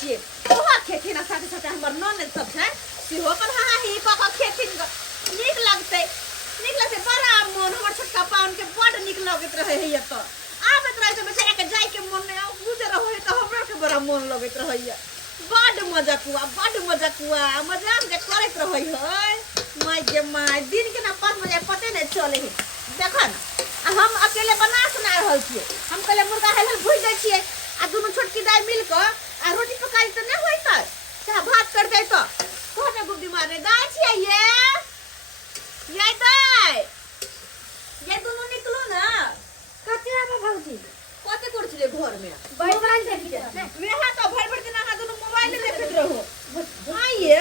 छियै ओहा खेथिन आ साथे साथे हमर ननद सब छै सेहो अपन हाहा ही क खेथिन नीक लगतै बड़ा मन हमर छोटका पाउन के बड़ नीक लगैत रहे है त आबत रहे छै बेचारा के जाय के मन नै गुजर रहे त हमरा के बड़ा मन लगैत रहे है बड़ मजाक हुआ मजाक जे करैत रहे है माय दिन के ना 5 बजे पते नहीं चले है देखन हम अकेले बना सुना रहल छियै हम कहले मुर्गा हेलल भूल जाइ छियै आ दुनु छोटकी दाई मिल क आ रोटी पकाई त नहीं होइतै चाहे भात कर दे त कोने गुड्डी मारे दाई छियै ये दाई ये दुनु निकलो ना कते आबे भौजी कते कर छले घर में मोबाइल देखिए वेहा त भर भर दिन अहाँ दुनु मोबाइल देखैत रहो आइए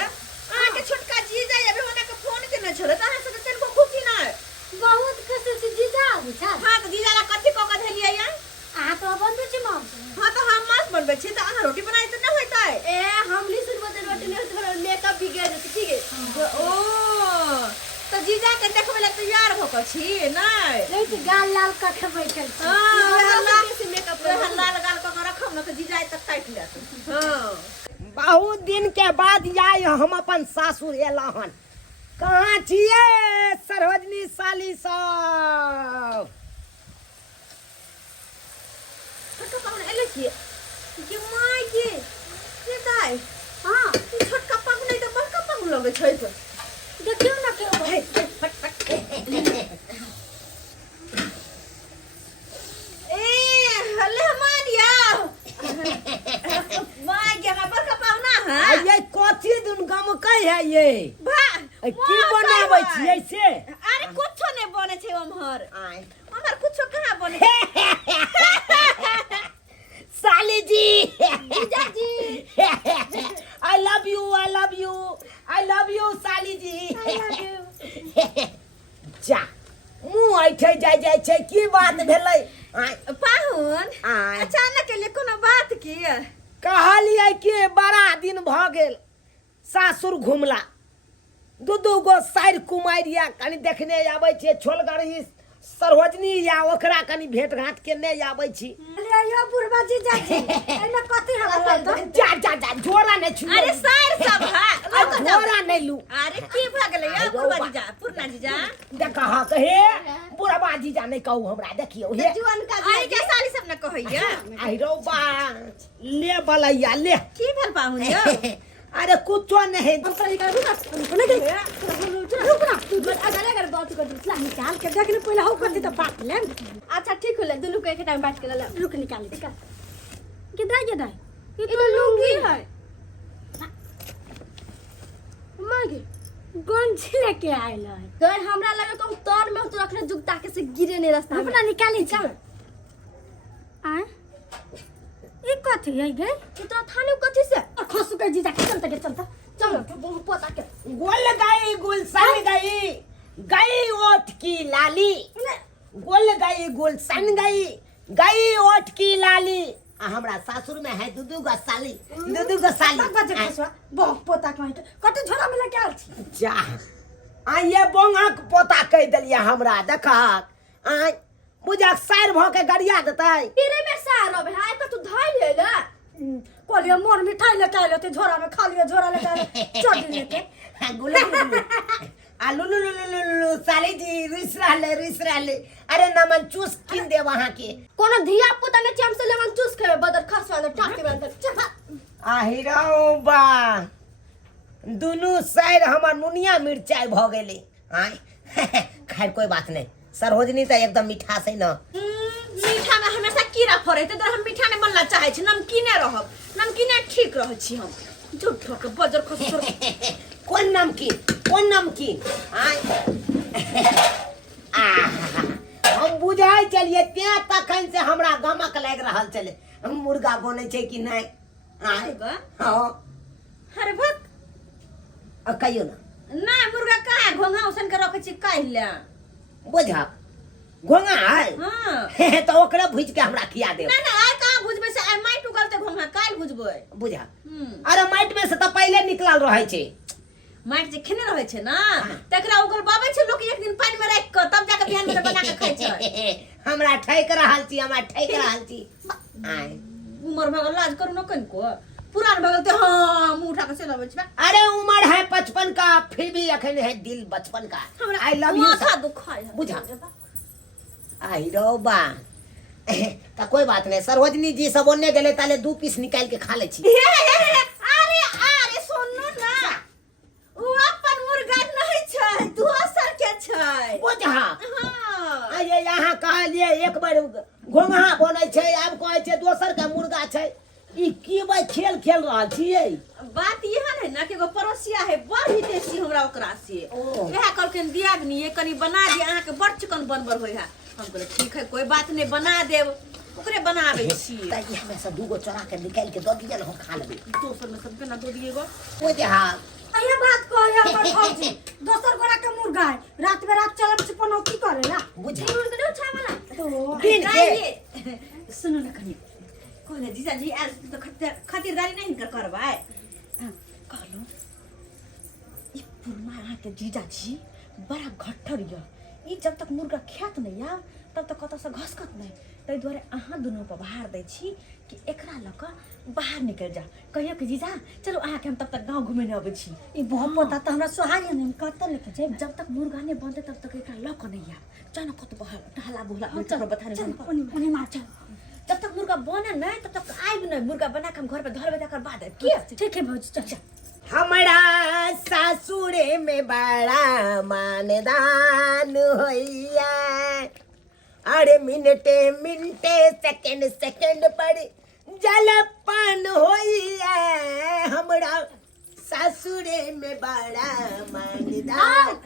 आके छोटका जीजा अबे होना के फोन के न छले त अहाँ से तनको खुशी ना बहुत कष्ट से जीजा बुझा हां त जीजा ला कथि क के धलियै या आ तो बनबे छी मां हां त हम मास बनबै छी त अहाँ रोटी बनाई त न होइतै ए हम लिसुर बते रोटी नहीं तो मेकअप बिगड़ जेतै ठीक है ओ त जीजा के देखबै ला तैयार भ क छी नै नहीं तो गाल लाल कखे बैठल छी हां से मेकअप लाल गाल क के रखब न त जीजा तक काट लेत हां बहुत दिन के बाद आय हम अपन सासुर एलहन कहाँ छिए सरोजनी साली सब छोटका पाहुन एले छियै कि माय के दाई हां ई छोटका पाहुन नै त बड़का पाहुन लगे छै त देखियो ना के ए हले हमारिया माय के बड़का पाहुना है ये कथी दुन गम कह है ये भा की बनाबै छियै से अरे कुछो नै बने छै हमर हमर कुछो कहां बने साली जी जीजा जी आई लव यू साली जी आई लव यू जा मुंह ऐठे जाय छै की बात भेलै पाहुन अचानक के लिए कोनो बात की कहलियै कि बड़ा दिन भ गेल सासुर घुमला दू गो साइर कुमारिया कनी देखने आबै छियै छोलगढ़ी सरोजनी या ओकरा कनी भेंट घाट केने आबै छी अरे यो बुढ़वा जीजा जी एमे कथि हमरा तो जा झोरा नै छु अरे साइर सब है झोरा नै लू अरे की भ गेलै या बुढ़वा जीजा पुरना जीजा देखा हा कहे बुढ़वा जीजा नै कहू हमरा देखियो हे जुआन का आई के साली सब न कहैया आई रौ बा ले बलैया ले की भेल पाहुन यो अरे कुछो नहीं हम ट्राई कर रुक ना तू अगर बात कर दूसरा निकाल के देख ले पहले हो करती तो बात ले अच्छा ठीक होले दुनु के एक टाइम बात कर ले रुक निकाल ठीक है किधर ये तो लुंगी है मागे गंजी लेके आइल है तो हमरा लगे तुम तोर में तो रखले जुगता के से गिरे नहीं रास्ता में अपना निकाली चल आ ई कथि है गे ई तो थाने कथि से खसु के जीजा के चलता चलो पोता के गोल गई गुलशन गई ओठ की लाली गोल गई गुलशन गई ओठ की लाली हमरा सासुर में है दू गो साली बजे खसवा बहु पोता के कते झोरा में लेके आल छी जा ये बोंगक पोता कह देलिया हमरा देखा बुझा साइर भ के गरिया देतै तेरे में सार होबे हाय तो तू धाई ले ले कोलिया मोर मिठाई लेके आइलो ते झोरा में खा लियो झोरा लेके चढ़ लेके गुलू आलू साली जी रिस रहले अरे नमन चूस किन दे वहां के कोनो धिया पुता ने चम से लेमन चूस के बदर खसवा दे टाके बंद आहिराओ बा दुनु साइर हमर नुनिया मिर्चाई भ गेले आय खैर कोई बात नहीं सरोजनी त एकदम मीठा छै न मीठा में हमेशा कीड़ा फरे त हम मीठा ने बनला चाहे छी नमकीने रहब नमकीने ठीक रहै छी हम झूठ के बजर खसर कोन नमकीन आय हम बुझाई चलिए त्या तखन से हमरा गमक लाग रहल चले मुर्गा बनै छै कि नहीं आय हां अरे भक कहियो ना मुर्गा कहाँ घोंघा उसन के रखे छी कहले बुझा घोंगा है हां तो ओकरा भुज के हमरा खिया दे ना आय कहाँ भुजबे से आय माइट उगलते घोंघा काल भुजबे बुझा अरे माइट में से त पहले निकलल रहै छै माइट जे खेने रहै छै ना तकरा उगल बाबे छै लोग एक दिन पानी में राख के तब जाके बिहान में बना के खाइ छै हमरा ठैक रहल छी आय उमर में लाज करू न कनको पुरान उम्र भगलते हां मुंह उठा के चल आबै छै अरे उम्र है 55 का फिर भी अखन है दिल बचपन का आई लव यू माथा दुखाय बुझा आई रो बा तो कोई बात नहीं सरोजनी जी सब ओने गेले ताले 2 पीस निकाल के खा ले छी अरे अरे सुनू ना ओ अपन मुर्गा नहीं छै दोसर के छै बुझा हां अरे यहाँ कहलिए एक बार घोंघा बनै छै आब कहै छै दोसर के मुर्गा छै ई की भाई खेल खेल रहल छियै बात यह है ना कि एगो पड़ोसिया है बड़ हितेशी हमरा ओकरा से वह कहलखिन दियादनी कनी बना दे अहाँ के बड़ चिकन बनबर होय है हम कहले ठीक है कोई बात नहीं बना देब ओकरे बनाबै छी ताकि हमें सब दूगो चोरा के निकाल के दो दिया हम खा लेबै दोसर में सबके ना दो दिएगो ओ जे हां ये बात कह पर फौजी दोसर गोरा के मुर्गा है रात में रात चलब से पनौती करेला बुझा मुर्गा नहीं उठा वाला तो दिन के सुनो ना कनी कोने जीजा जी आज तो खातिरदारी नहीं करबै कहलो ये पुरमा अहाँ के जीजा जी बड़ा घट्टर य ई जब तक मुर्गा खात नहीं या तब तक कत से घसकत नहीं तै द्वारे अहाँ दुनू पर बाहर दै छी कि एकरा ल क बाहर निकल जा कहियो कि जीजा चलो अहाँ के हम तब तक गांव घुमे न आबै छी ई बहुत पता त हमरा सोहाय नहीं कत लेके जाए जब तक मुर्गा नहीं बनते तब तक एकरा ल क नहीं या जान कत बाहर टहला बुहला चलो बता चल उनी मार चल जब तक मुर्गा बने नहीं तब तक आइब नहीं मुर्गा बना के हम घर पे धरबे तकर बाद आइब की ठीक है भौजी चल चल हमरा सासुरे में बड़ा मानदान होइया अरे मिनटे मिनटे सेकंड सेकंड पर जलपान होइया हमरा सासुरे में बड़ा मानदान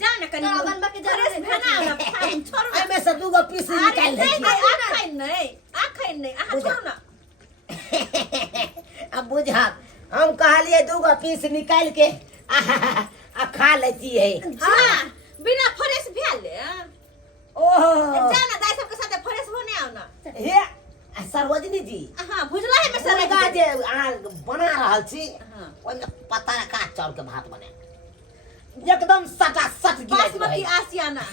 जा ना कनी बनबा के जरे बना ना छोड़ एमे से दूगो पीस निकाल दे आ खाई नहीं आ छोड़ ना अब बुझा हम कहलिए दूगो पीस निकाल के आ खा लेती है हां बिना फ्रेश भेल ले ओह जा ना दाई सब के साथे फ्रेश होने आओ ना हे सरोजनी जी हां बुझला है में मुर्गा जे अहाँ बना रहल छी हां ओमे पता का चाउर के भात बने एकदम सटा सट बासमती आसियाना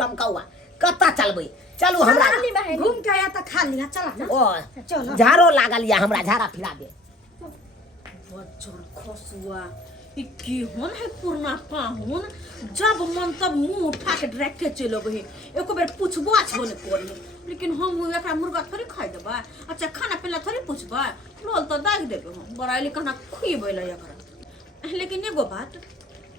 गमकौआ कत्ता चलबै चलू हमरा घूम के आया त खा लिया चला ना ओ चलो झाड़ो लागल या हमरा झाड़ा फिरा दे बच्चर खसुआ ई केहन है पुरना पाहुन जब मन तब मुंह उठा के डायरेक्ट चल अबै है एको बेर पूछबो छबो ने करी लेकिन हम एकरा मुर्गा थोड़ी खाइ देबा अच्छा खाना पीना थोड़ी पूछबा लोल तो दाग देबे हम बड़ाइली कहना खुइबै ल एकरा लेकिन एगो बात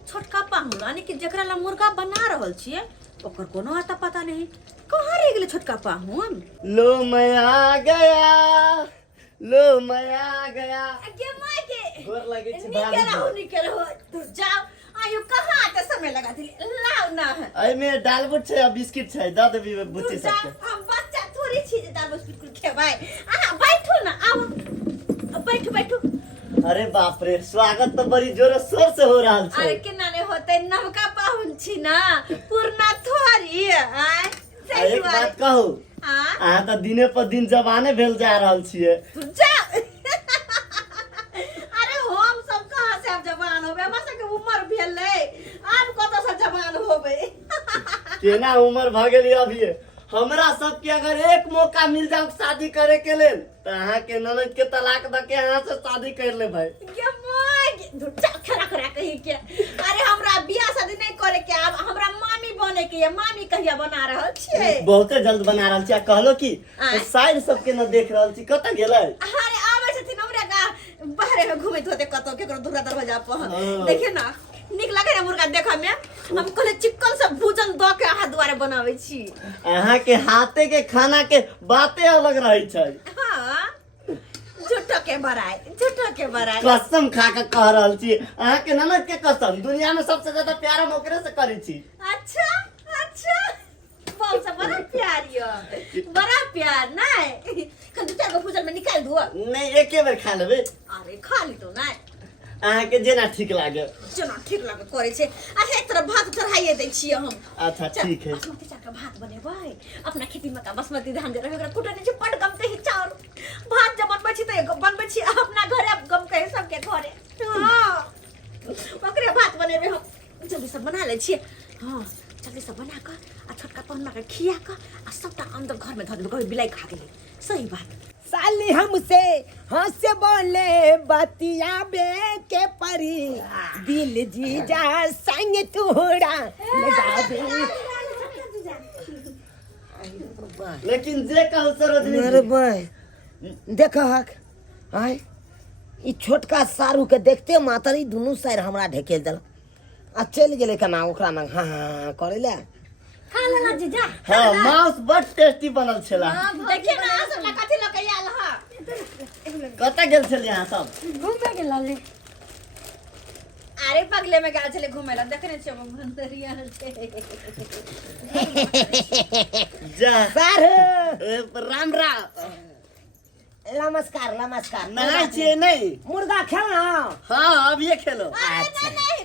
छोटका पाहुन यानी कि जेकरा ला मुर्गा बना रहल छिए ओकर कोनो आता पता नहीं कहाँ रह गेले छोटका पाहुन लो मैं आ गया लो मैं आ गया के माय के गोर लगे छी निकल हो तू जाओ आयु कहाँ आते समय लगा दिली लाओ ना है अई में दालबुट छै आ बिस्किट छै द देबी बुच्ची सबके हम बच्चा थोड़ी छी जे दाल बिस्कुट खेबै आ बैठो ना आओ बैठो बैठो अरे बाप रे स्वागत तो बड़ी जोर शोर से हो रहल छै अरे केना ने होते नवका पाहुन छी ना पुरना थोड़ी आय एक बात कहू हां अहाँ तो दिने पर दिन जवाने भेल जा रहल छिए जा अरे हम सब कहां से अब जवान होबे हमरा सबके उम्र भेलै आब कत से जवान होबे केना उम्र भ गेली अभी हमरा सबके अगर एक मौका मिल जाओ शादी करे के लेल त अहाँ के ननद के तलाक द के अहाँ से शादी कर ले भाई के मोय धुटा खरा खरा कहि के अरे हमरा बियाह शादी नहीं करे के अब हमरा मामी बने के ये मामी कहिया बना रहल छिए बहुते जल्द बना रहल छी आ कहलो की साइड सबके न देख रहल छी कत गेलै अरे आबै छथिन हमरा का बाहर में घुमैत होते कतो केकरो दूसरा दरवाजा पर देखिए ना निक लागे ना मुर्गा देखा में हम कहले चिकन से भोजन द के आहा द्वारे बनावे छी अहाँ के हाथे के खाना के बातें अलग रही छै हां झूठो के बराए कसम खा के कह रहल छी अहाँ के ननद के कसम दुनिया में सबसे ज्यादा प्यार हम ओकरे से करै छी अच्छा बहुत से बड़ा प्यार यो बड़ा प्यार नहीं खन दू चार गो भोजन में निकाल दो नहीं एके बेर खा लेबे अरे खा ली तो नहीं अहाँ के जेना ठीक लागे जेना ठीक लागे करे छे अच्छा एक तरह भात चढ़ाइए दै छिए हम अच्छा ठीक है बासमती चावल का भात बनेबै अपना खेती में का बासमती धान जे रहे ओकरा कुटने छै पट गम के चावल भात जब बनबै छी त बनबै छी अपना घरे गम के सबके घरे हां ओकरे भात बनेबै हम जल्दी से बना ले छिए हां जल्दी से बना के आ छोटका पन्ना के खिया के आ सबटा अंदर घर में धर देबै कोई बिलाई खा गेलै सही बात साली हमसे हंस बोले बतिया बे के परी दिल जीजा संग तोड़ा लगाबे। लेकिन जे कहू सरोजनी अरे जी, भाई देखा हक आय ई छोटका सारू के देखते मातरी दुनू साइड हमरा ढकेल दल आ चल गेले केना ओकरा ना हाँ करे ले। खा लेना जीजा। हाँ मांस बड़ टेस्टी बनल छला। देखिए ना अहाँ सब कथी लऽ के आयल ह कतऽ गेल छलियै अहाँ सब? घूमे गेल ले। अरे बगले में गेल छले घुमै लऽ, देखने छियै मंदरिया छै। जा सारू राम राम। नमस्कार नमस्कार। नहाय छियै नहीं? मुर्गा खेलना? हाँ अब ये खेलो। अरे नहीं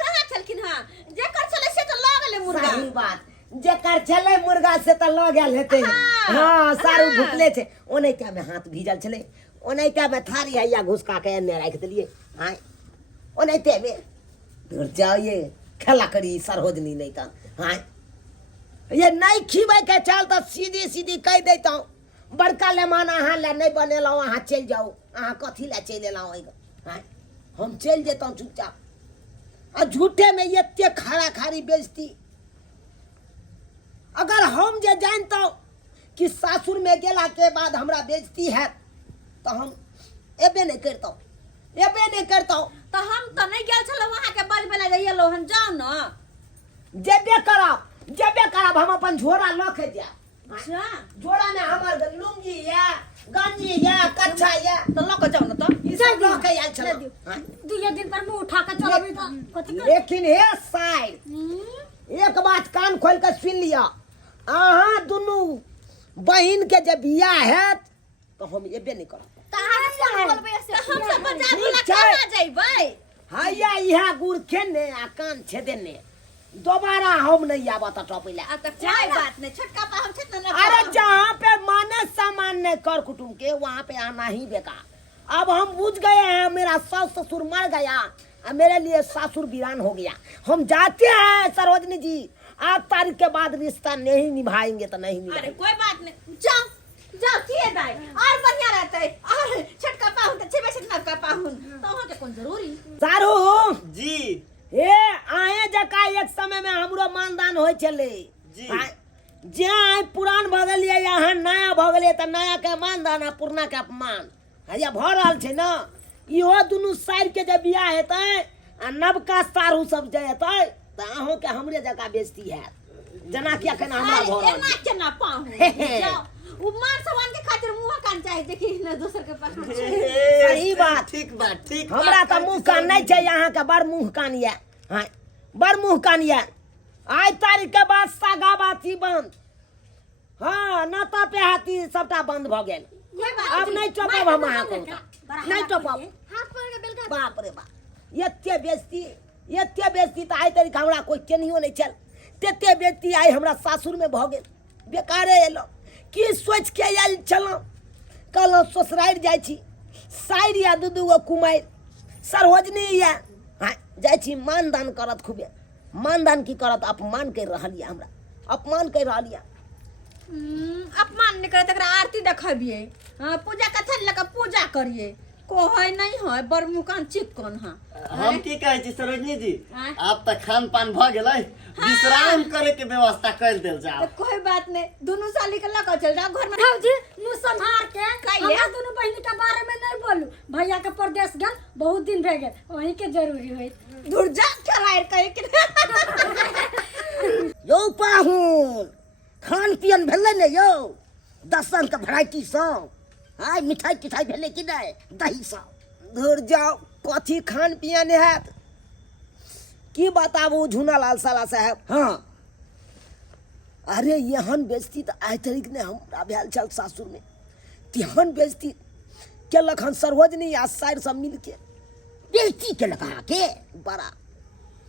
कहाँ छलखिन हाँ जेकर छले से तो लऽ गेलै मुर्गा। सही बात जेकर छले मुर्गा से त ल गेल हेते। हाँ, हां सारू हाँ। भुखले छे ओनैता में हाथ भीजल छले ओनैता में थारी हैया घुसका के एने राख देलिए। हां ओनैते में दूर जाओ ये खेला करी सरहोजनी नहीं त। हां ये नहीं खीबे के चल त सीधी सीधी कह देता बड़का लेमान अहाँ ले नहीं बनेला अहाँ चल जाओ अहाँ कथी ले चल एला। हां हम चल जेता चुपचाप आ झूठे में ये खारा खारी बेइज्जती। अगर हम जे जानता कि सासुर में गेला के बाद हमरा बेइज्जती है तो हम एबे नहीं करता। तो हम तो नहीं गेल छलो वहां के बज बना जाइए लो हम जाओ ना। जेबे करब हम अपन झोरा ल के जा। अच्छा झोरा में हमर लुंगी या गंजी या कच्छा या तो लो के जाओ ना तो। ई सब ल के आयल छलो। दुइये दिन पर मुंह उठा के चलबे त कथि कर। लेकिन हे साइड एक बात कान खोल के सुन लिया अहाँ दुनू बहिन के जब बियाह है तो हम एबे नहीं करब। हम सब बाजार ठीक वाला छै। खाना जाइबै। हैया इहा गुड़ खेने आ कान छेदेने दोबारा हम नहीं आबत टपैला। आ तो कोई बात नहीं छोटका पा हम छत ना। अरे जहाँ पे माने सामान्य कर कुटुम के वहाँ पे आना ही बेकार। अब हम बुझ गए हैं मेरा सास ससुर मर गया और मेरे लिए सासुर वीरान हो गया। हम जाते हैं सरोजनी जी 8 तारीख के बाद रिश्ता नहीं निभाएंगे तो नहीं अरे निभाएंगे। कोई बात नहीं जाओ जाओ किए दाई और बढ़िया रहते और छोटका पाहुन तो छेबे से नवका पाहुन तो वहां के कौन जरूरी। सारू जी ए आए जका एक समय में हमरो मानदान होय चले जी। जे आए पुरान भ गेलिए यहाँ नया भ गेलिए त नया के मानदान आ पुरना के अपमान हैया भ रहल छै न। इहो दुनू साइड के जब बियाह हेतै आ नवका सारू सब जे हेतै त अहों के हमरे जका बेइज्जती हैत जना कि अखन हमरा भ रहल एना छै। केना पाहुन जाओ उ मान सम्मान के खातिर मुंह कान चाहे देखी न दोसर के पास। सही बात। ठीक बात ठीक हमरा बात त मुंह कान नहीं छै यहाँ के बड़ मुंह कान ये। हां बड़ मुंह कान ये। 8 तारीख के बाद सागा बाती बंद। हाँ नाता पे हाथी सबटा बंद भ गेल। अब नहीं टपब हम अहाँ को नहीं टपब। हाथ पकड़ के बेलका बाप रे बाप एते बेइज्जती त 8 तारीख हमरा कोई केनियो नहीं चल तेते बेइज्जती आई हमरा सासुर में भ गेल। बेकारे एलो की सोच के आयल चलो कल ससुराल जाय छी साइड या दू गो कुमार सरहोजनी या हाँ जाय छी मानदान करत खूबे। मानदान की करत अपमान कर रहल या हमरा अपमान कर रहल या। अपमान नहीं करे तकरा आरती देखबिए। हां पूजा कथा लगा पूजा करिए कोहै नहीं है बड़ मुकान चिकन हां। हम की कहै छी सरोजनी जी आँय? आप त खान पान भ गेलै विश्राम करे के व्यवस्था कर देल तो जाओ। कोई बात नहीं दोनों साली के लगा चल जाओ घर में। जी मुंह संभाल के कहिए? हमरा दोनों बहिन के बारे में नहीं बोलू। भैया के परदेश गेल बहुत दिन रह गेल वही के जरूरी होई। दूर जा करायर कहे कि यो पाहुन खान पियन भेलै ने यो 10 रंग के वैरायटी सब हाय मिठाई तिठाई भेलै कि नहीं दही सब दूर जाओ कथी खान पियन हैत की बताबू झूना लाल साला साहब। हाँ अरे यहन बेइज्जती तो 8 तारीख ने हमरा भेल चल सासुर में तेहन बेइज्जती केलक हन सरहोजनी आ साइर सब मिल के बेइज्जती केलक अहाँ के बड़ा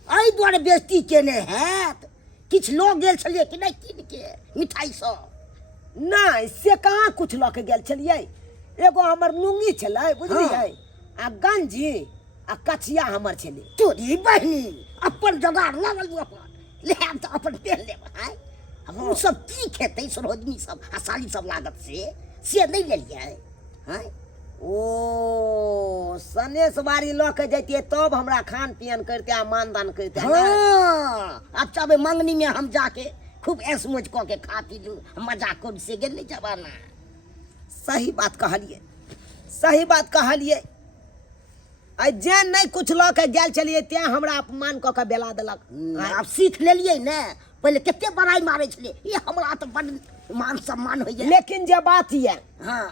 एहि दुआरे बेइज्जती केने हैत। किछ लोग गेल छलिए कि नहीं कीन के मिठाई सब नहीं से कहाँ कुछ लऽ के गेल छलिए। एगो हमर लुंगी छलै बुझलियै आ गंजी आ कचिया हमर छलै। तोरी बहिनी अपन जोगाड़ लागल अपन लेब त अपन पेन लेब। हाय हम सब की खेतै सरोजनी सब आ साली सब लागत से से नहीं लेलिए हैं ओ सनेश बारी लऽ के जैतिए तब हमरा खान पियन करते आ मानदान करते हाँ अब चाहे मंगनी में हम जाके खूब ऐस मौज कऽ के खा पी लू मजाक कर से गेल नहीं जबाना सही बात कहलिए सही बात कहलिए आ जे नहीं कुछ लऽ के गेल छलिए ते हमरा अपमान कऽ के बेला देलक आब सीख लेलिए ने पहले कते बड़ाई मारे छलिए ये हमरा तो बड़ मान सम्मान होइए लेकिन जे बात ये हाँ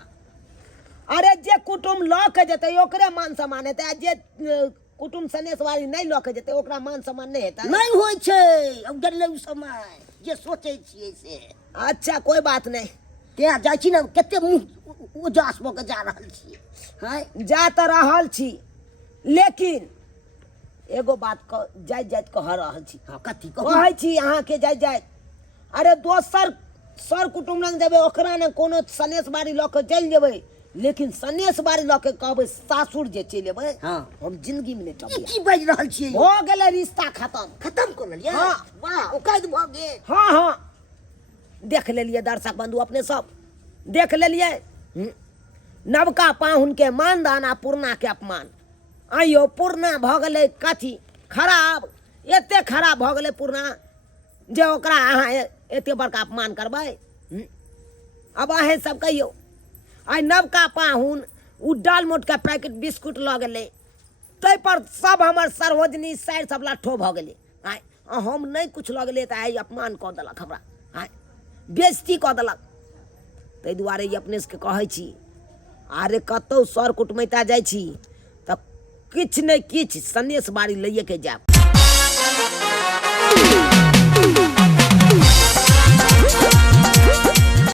अरे जे कुटुम लऽ के जेतै ओकरे मान सम्मान हेतै आ जे कुटुम सनेश वाली नहीं लऽ के जेतै ओकरा मान सम्मान नहीं हेतै नहीं होइ छै अब गेलै उ समय जे सोचै छियै से अच्छा कोई बात नहीं ते जाइ छी ने कते मुंह उजास भऽ के जा रहल छी हैं जा तऽ रहल छी लेकिन एगो बात जाइत जाइत कह रहल छी हाँ कथी कहै छी अहाँ के जाइत जाइत अरे दोसर सर कुटुम लग जेबै ओकरा ने कोनो सनेश बारी लऽ के चलि जेबै लेकिन सनेश बारी लऽ के कहबै सासुर जे चलि एबै हाँ हम जिंदगी में नहीं चलबै की बाजि रहल छी हो गेलै रिश्ता खत्म कर लेलिए हाँ वाह ओकाद भऽ गेल हाँ हाँ देख लेलिए दर्शक बंधु अपने सब देख लेलिए नवका पाहुन के मानदान आ पुरना के अपमान आइयो पुरना भऽ गेलै कथी खराब एते खराब भऽ गेलै पुरना जे ओकरा अहाँ एते बड़का अपमान करबै अब अहें सब कहियो आइ नवका पाहुन उ डाल मोट के पैकेट बिस्कुट लऽ गेलै ताहि पर सब हमर सरोजनी साइड सब लट्ठो भऽ गेलै आइ हम नहीं कुछ लऽ गेलै तऽ आइ अपमान कऽ देलक हमरा आइ बेइज्जती कऽ देलक ताहि दुआरे ई अपने से कहै छी अरे कतौ सर कुटमैता जाइ छी तऽ किछु नहि किछु सनेश बारी लइए के जायब